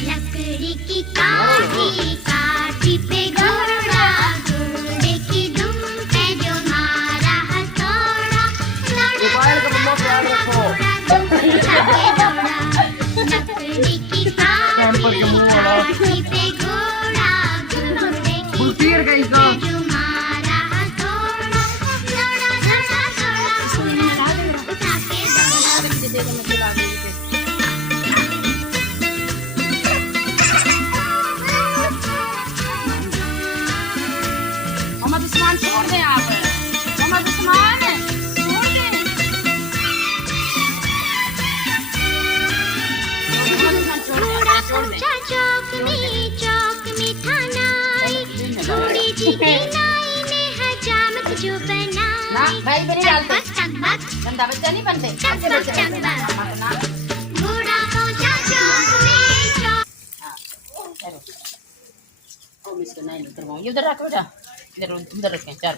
लकड़ी की काठी काठी पे घोड़ा घोड़े की दुम पे जो मारा हथौड़ा मोबाइल का नंबर याद रखो। लकड़ी की काठी पे घोड़ा घोड़े की बुलतीर का इसका जो मारा हथौड़ा दौड़ा दौड़ा दौड़ा उठा के दौड़ा मम्मा तो सामान छोड़ दे आप। मम्मा तो सामान छोड़ दे। घोड़ा पहुंचा चौक में थाना आई घोड़ी जी की नाई ने हजामत जो ना बनाई भाई बनी डालते चकबक गंदा बच्चा नहीं बनते। चकबक चकबक घोड़ा पहुंचा चौक में चलो ओ मिस को नहीं करवाऊं। ये उधर रख बेटा, इधर रखें चार